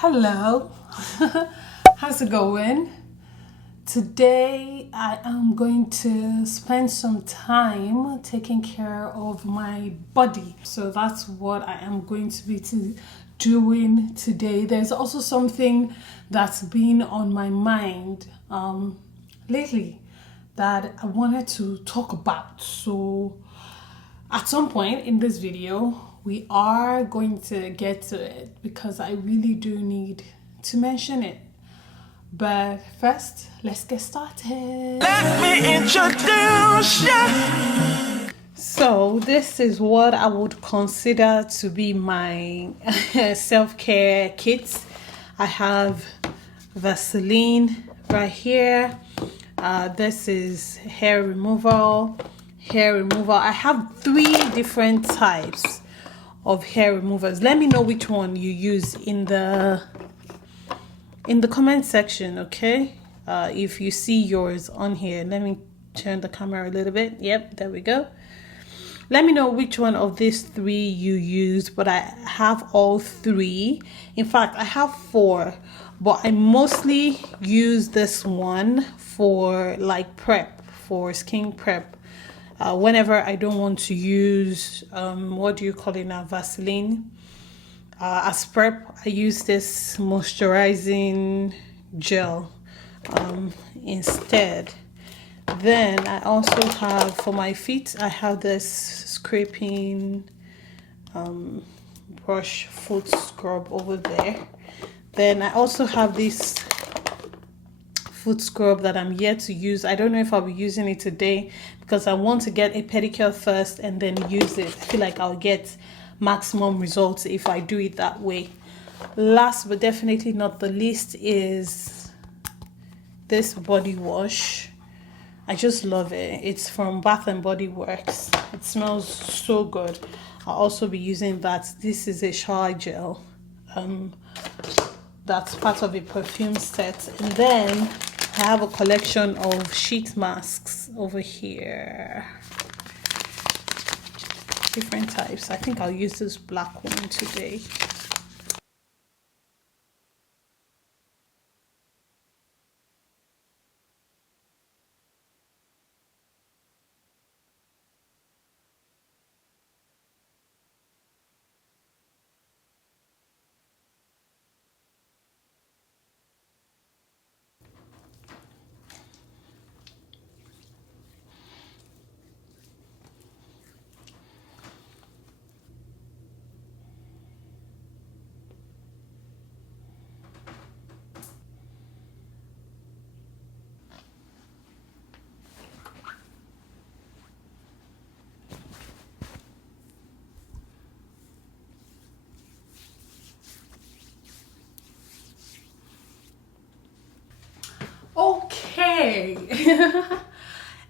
Hello, how's it going? Today I am going to spend some time taking care of my body. So that's what I am going to be doing today. There's also something that's been on my mind lately that I wanted to talk about. So at some point in this video, we are going to get to it because I really do need to mention it. But first, let's get started. Let me introduce you. So this is what I would consider to be my self-care kit. I have Vaseline right here. This is hair removal. I have 3 different types of hair removers. Let me know which one you use in the comment section, okay? If you see yours on here, let me turn the camera a little bit. Yep, there we go. Let me know which one of these 3 you use, but I have all 3. In fact, I have 4, but I mostly use this one for like prep, for skin prep. Whenever I don't want to use, what do you call it now, Vaseline. As prep, I use this moisturizing gel instead. Then I also have, for my feet, I have this scraping brush foot scrub over there. Then I also have this foot scrub that I'm yet to use. I don't know if I'll be using it today because I want to get a pedicure first and then use it. I feel like I'll get maximum results if I do it that way. Last but definitely not the least is this body wash. I just love it. It's from Bath and Body Works. It smells so good. I'll also be using that. This is a shower gel. That's part of a perfume set. And then I have a collection of sheet masks over here. Different types. I think I'll use this black one today. Okay.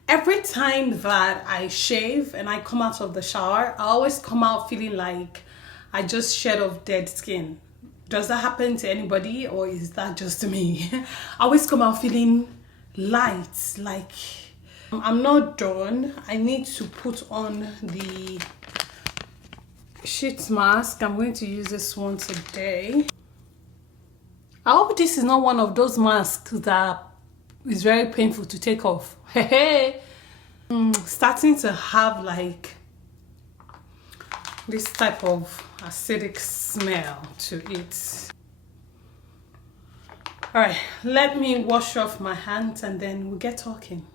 Every time that I shave and I come out of the shower, I always come out feeling like I just shed off dead skin. Does that happen to anybody or is that just me? I always come out feeling light, like I'm not done. I need to put on the sheet mask. I'm going to use this one today. I hope this is not one of those masks that is very painful to take off. Hey, starting to have like this type of acidic smell to it. All right, let me wash off my hands and then we'll get talking.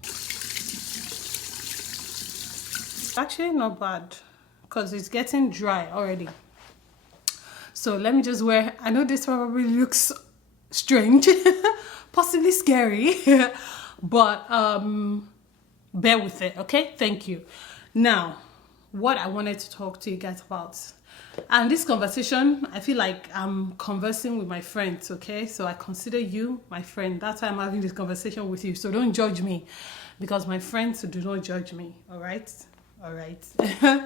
Actually not bad because it's getting dry already. So let me just wear, I know this probably looks strange, possibly scary, but bear with it, okay? Thank you. Now, what I wanted to talk to you guys about, and this conversation, I feel like I'm conversing with my friends, okay? So I consider you my friend. That's why I'm having this conversation with you. So don't judge me because my friends do not judge me, all right? All right.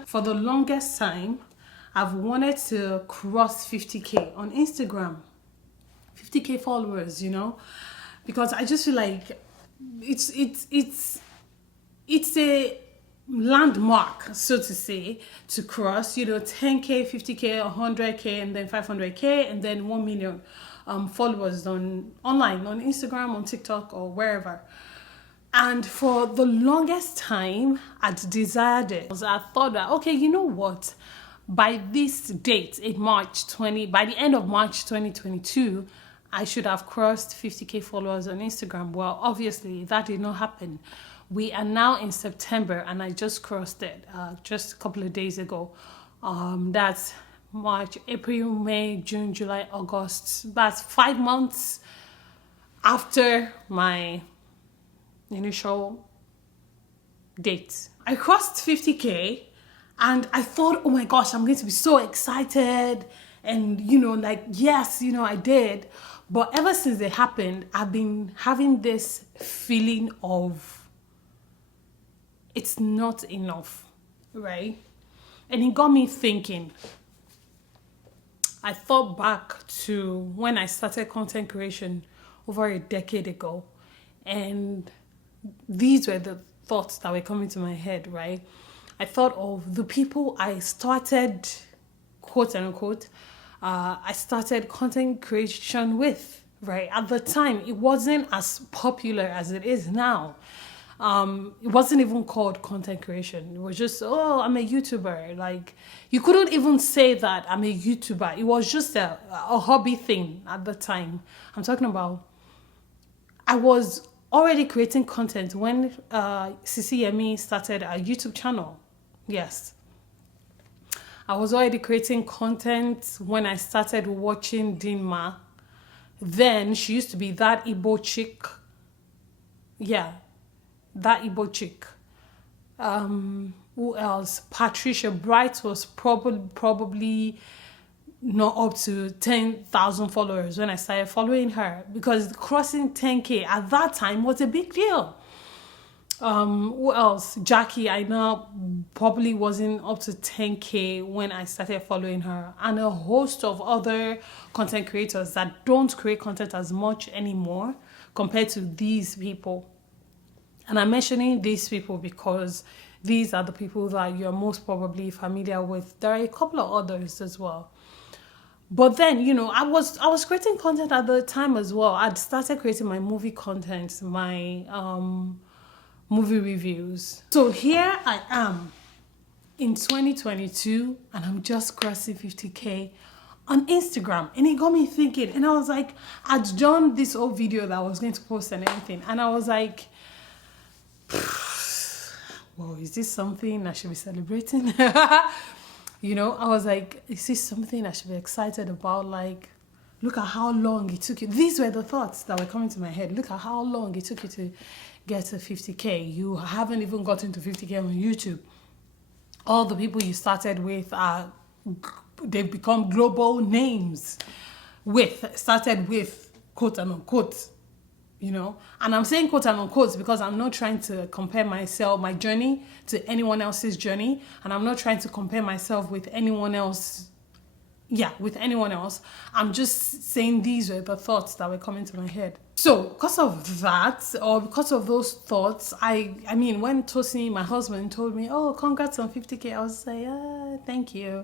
For the longest time, I've wanted to cross 50K on Instagram. 50K followers, you know, because I just feel like it's a landmark, so to say, to cross, you know, 10K, 50K, 100K, and then 500K, and then 1 million. followers online, on Instagram, on TikTok, or wherever. And for the longest time, I'd desired it. I thought that, okay, you know what? By this date by the end of March 2022, I should have crossed 50K followers on Instagram. Well, obviously, that did not happen. We are now in September, and I just crossed it just a couple of days ago. That's March, April, May, June, July, August. That's 5 months after my initial date. I crossed 50K, and I thought, oh my gosh, I'm going to be so excited. And, yes, I did. But ever since it happened, I've been having this feeling of it's not enough, right? And it got me thinking. I thought back to when I started content creation over a decade ago, and these were the thoughts that were coming to my head, right? I thought of the people I started, quote unquote, I started content creation with, right? At the time, it wasn't as popular as it is now. It wasn't even called content creation. It was just, oh, I'm a YouTuber. Like, you couldn't even say that I'm a YouTuber. It was just a hobby thing at the time. I'm talking about, I was already creating content when Sisi Yemi started a YouTube channel. Yes. I was already creating content when I started watching Dinma. Then she used to be that Igbo chick. Yeah, that Igbo chick. Who else? Patricia Bright was probably not up to 10,000 followers when I started following her, because crossing 10K at that time was a big deal. Who else? Jackie, I know, probably wasn't up to 10K when I started following her, and a host of other content creators that don't create content as much anymore compared to these people. And I'm mentioning these people because these are the people that you're most probably familiar with. There are a couple of others as well. But then, I was creating content at the time as well. I'd started creating my movie content, my movie reviews. So here I am in 2022, and I'm just crossing 50K on Instagram. And it got me thinking, and I was like, I'd done this old video that I was going to post and everything. And I was like, well, is this something I should be celebrating? I was like, is this something I should be excited about? Like, look at how long it took you. These were the thoughts that were coming to my head. Look at how long it took you to get to 50K. You haven't even gotten to 50K on YouTube. All the people you started with they've become global names. Started with quote and unquote. And I'm saying quote and unquote because I'm not trying to compare my journey to anyone else's journey, and I'm not trying to compare myself with anyone else. Yeah, with anyone else. I'm just saying these were the thoughts that were coming to my head. So because of that, or because of those thoughts, I mean, when Tosin, my husband, told me, oh, congrats on 50K, I was like, thank you.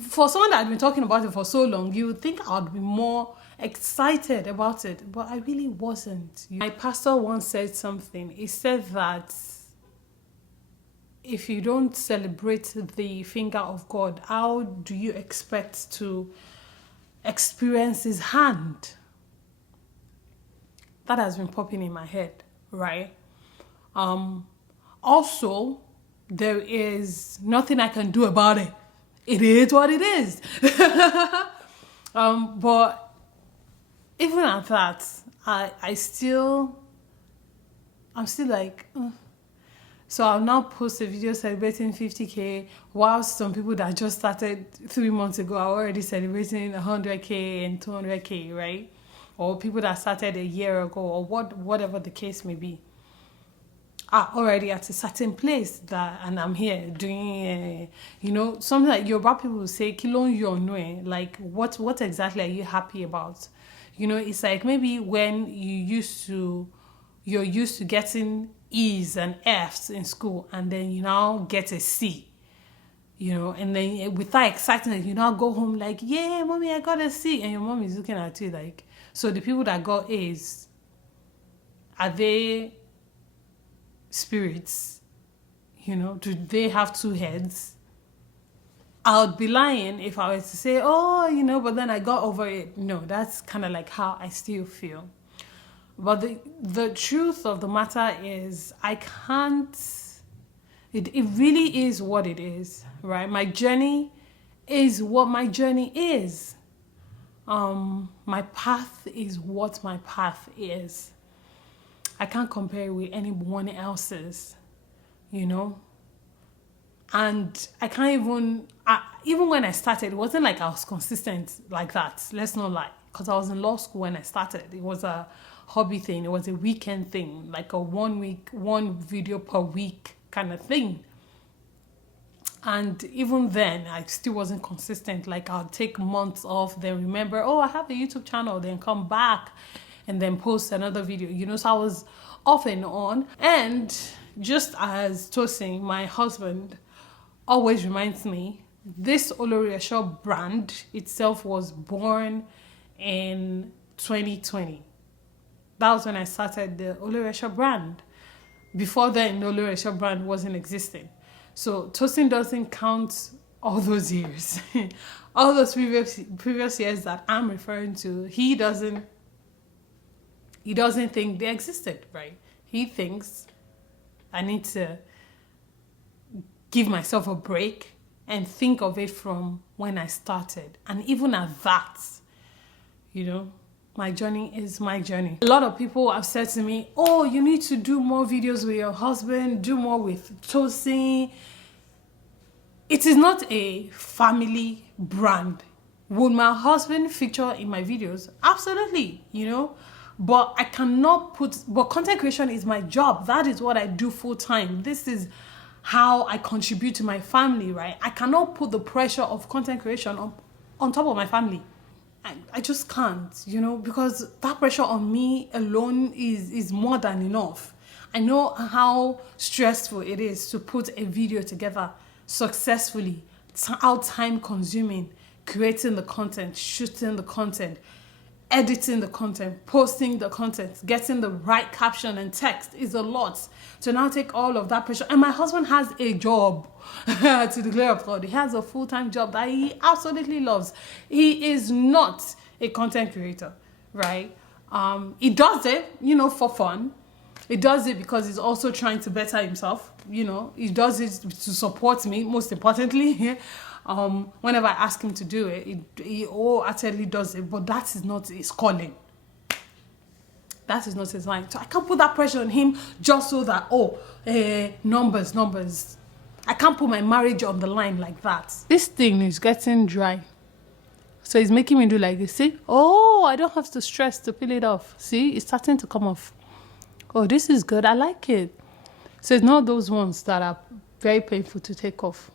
For someone that had been talking about it for so long, you would think I'd be more excited about it, but I really wasn't. My pastor once said something. He said that if you don't celebrate the finger of God, how do you expect to experience his hand? That has been popping in my head, right? Also, there is nothing I can do about it. It is what it is. But even at that, I'm still like, So I'll now post a video celebrating 50K, while some people that just started 3 months ago are already celebrating 100K and 200K, right? Or people that started a year ago, or whatever the case may be, are already at a certain place and I'm here doing, something like Yoruba people will say, "Kilon yo no," like what exactly are you happy about? It's like maybe when you're used to getting E's and F's in school, and then you now get a C. you know, and then with that excitement, you now go home like, yeah, mommy, I got a C. And your mom is looking at you like, so the people that got A's, are they spirits? You know, do they have two heads? I would be lying if I was to say, oh, you know, but then I got over it. No, that's kind of like how I still feel. But the truth of the matter is I can't, it really is what it is, right? My journey is what my journey is. My path is what my path is. I can't compare it with anyone else's, you know? And I can't even when I started, it wasn't like I was consistent like that. Let's not lie. Because I was in law school when I started. It was a hobby thing. It was a weekend thing. Like a 1 week, one video per week kind of thing. And even then, I still wasn't consistent. Like I'll take months off, then remember, oh, I have a YouTube channel, then come back and then post another video. You know, so I was off and on. And just as Tosin, my husband, always reminds me, this Olori Esho brand itself was born in 2020. That was when I started the Olori Esho brand. Before then, the Olori Esho brand wasn't existing. So Tosin doesn't count all those years. All those previous years that I'm referring to, he doesn't think they existed, right? He thinks I need to give myself a break and think of it from when I started. And even at that, you know, my journey is my journey. A lot of people have said to me, oh, you need to do more videos with your husband, do more with Tosin. It is not a family brand. Would my husband feature in my videos? Absolutely, you know. But I cannot but content creation is my job. That is what I do full time. This is how I contribute to my family, right? I cannot put the pressure of content creation on top of my family. I just can't, you know, because that pressure on me alone is more than enough. I know how stressful it is to put a video together successfully, how time consuming, creating the content, shooting the content, editing the content, posting the content, getting the right caption and text is a lot. To now take all of that pressure. And my husband has a job, to the glory of God. He has a full-time job that he absolutely loves. He is not a content creator, right? He does it, you know, for fun. He does it because he's also trying to better himself, you know. He does it to support me, most importantly. Whenever I ask him to do it, he wholeheartedly does it, but that is not his calling. That is not his line. So I can't put that pressure on him just so that, numbers. I can't put my marriage on the line like that. This thing is getting dry. So it's making me do like this. See? Oh, I don't have to stress to peel it off. See? It's starting to come off. Oh, this is good. I like it. So it's not those ones that are very painful to take off,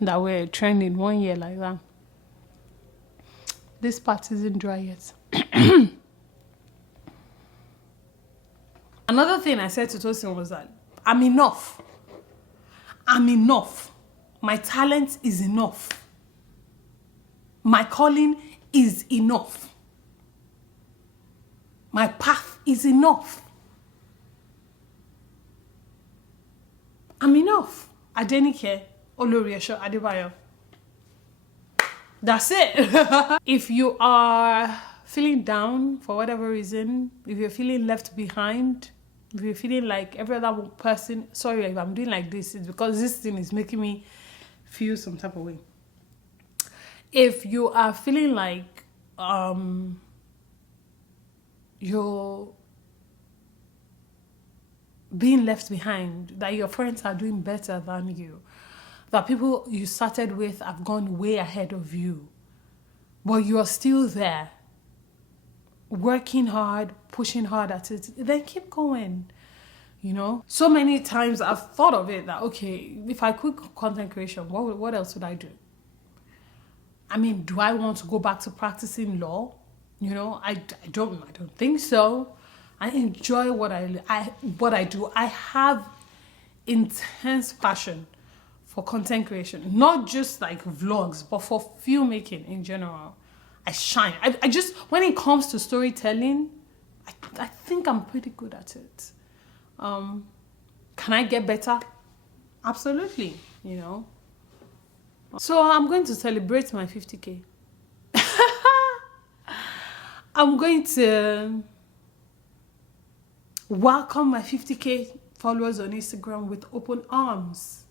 that were trending 1 year like that. This part isn't dry yet. Another thing I said to Tosin was that I'm enough. I'm enough. My talent is enough. My calling is enough. My path is enough. I'm enough. Adenike, Olori Esho, Adebayo. That's it. If you are feeling down for whatever reason, if you're feeling left behind, if you're feeling like every other person, sorry if I'm doing like this, it's because this thing is making me feel some type of way. If you are feeling like you're being left behind, that your friends are doing better than you, that people you started with have gone way ahead of you, but you're still there, working hard, pushing hard at it, then keep going, you know? So many times I've thought of it that, okay, if I quit content creation, what else would I do? I mean, do I want to go back to practicing law? You know, I don't think so. I enjoy what I do. I have intense passion for content creation, not just like vlogs, but for filmmaking in general. I shine. I just, when it comes to storytelling, I think I'm pretty good at it. Can I get better? Absolutely, So I'm going to celebrate my 50K. I'm going to welcome my 50K followers on Instagram with open arms.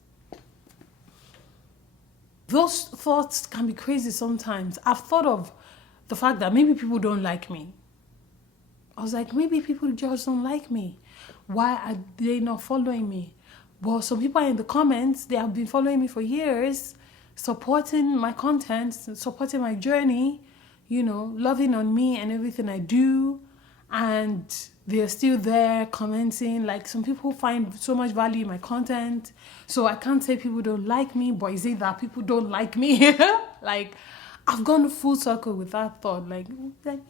Those thoughts can be crazy sometimes. I've thought of the fact that maybe people don't like me. I was like, maybe people just don't like me. Why are they not following me? Well, some people are in the comments. They have been following me for years, supporting my content, supporting my journey, loving on me and everything I do. And they're still there commenting. Like, some people find so much value in my content. So I can't say people don't like me, but is it that people don't like me? Like, I've gone full circle with that thought. Like maybe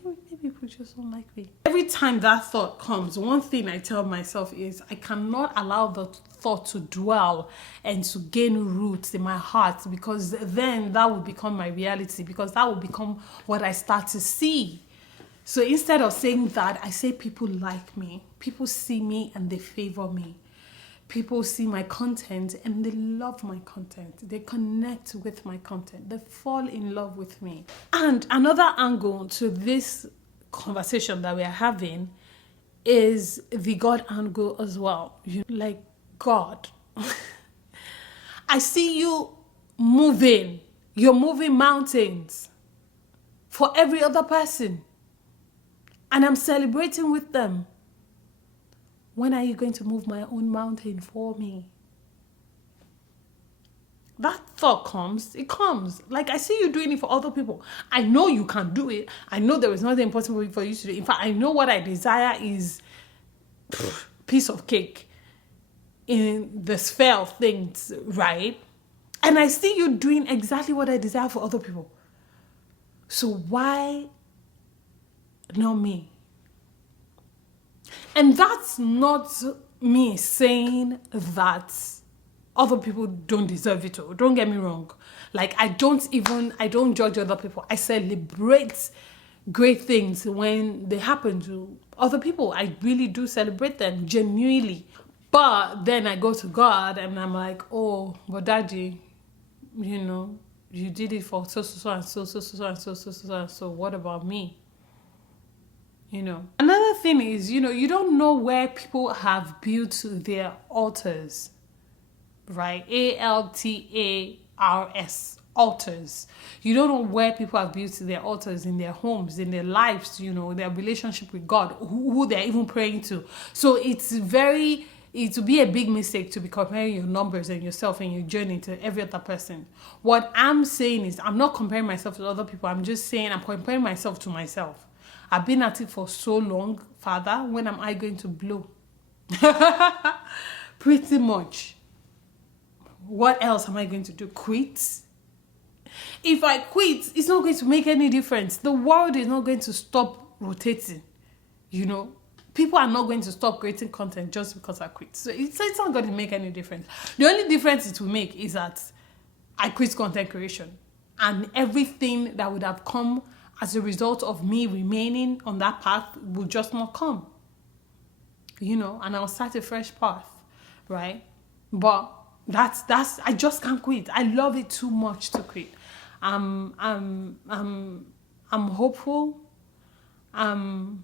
people just don't like me. Every time that thought comes, one thing I tell myself is I cannot allow the thought to dwell and to gain roots in my heart, because then that will become my reality, because that will become what I start to see. So instead of saying that, I say people like me. People see me and they favor me. People see my content and they love my content. They connect with my content. They fall in love with me. And another angle to this conversation that we are having is the God angle as well. Like, God, I see you moving. You're moving mountains for every other person. And I'm celebrating with them. When are you going to move my own mountain for me? That thought comes. It comes. Like, I see you doing it for other people. I know you can do it. I know there is nothing impossible for you to do. In fact, I know what I desire is piece of cake in the sphere of things, right? And I see you doing exactly what I desire for other people. So why not me? And that's not me saying that other people don't deserve it. Don't get me wrong. Like, I don't judge other people. I celebrate great things when they happen to other people. I really do celebrate them genuinely. But then I go to God and I'm like, oh, but Daddy, you did it for so and so and so. So what about me? Another thing is, you don't know where people have built their altars, right? ALTARS, altars. You don't know where people have built their altars in their homes, in their lives, their relationship with God, who they're even praying to. So it would be a big mistake to be comparing your numbers and yourself and your journey to every other person. What I'm saying is, I'm not comparing myself to other people. I'm just saying I'm comparing myself to myself. I've been at it for so long, Father. When am I going to blow? Pretty much. What else am I going to do? Quit? If I quit, it's not going to make any difference. The world is not going to stop rotating. People are not going to stop creating content just because I quit. So it's not going to make any difference. The only difference it will make is that I quit content creation. And everything that would have come as a result of me remaining on that path will just not come. And I'll start a fresh path, right? But that's I just can't quit. I love it too much to quit. I'm hopeful. I'm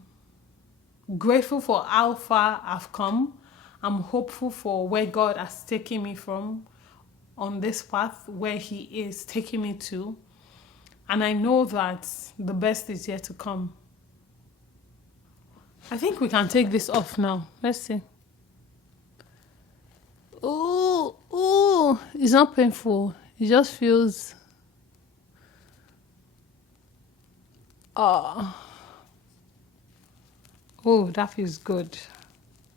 grateful for how far I've come. I'm hopeful for where God has taken me from on this path, where He is taking me to. And I know that the best is yet to come. I think we can take this off now. Let's see. Ooh, it's not painful. It just feels... Oh, that feels good.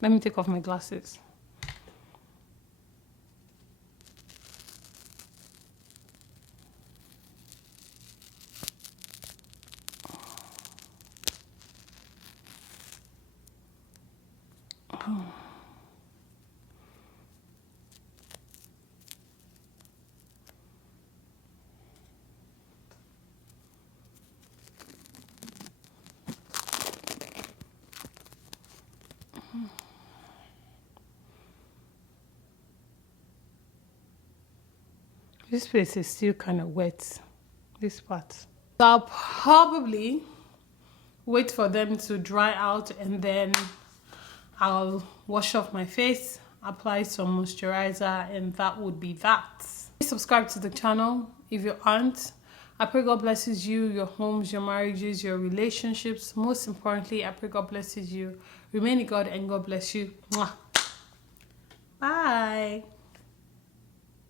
Let me take off my glasses. This place is still kind of wet, this part. So I'll probably wait for them to dry out and then I'll wash off my face, apply some moisturizer, and that would be that. Please subscribe to the channel if you aren't. I pray God blesses you, your homes, your marriages, your relationships. Most importantly, I pray God blesses you. Remain in God and God bless you. Mwah. Bye.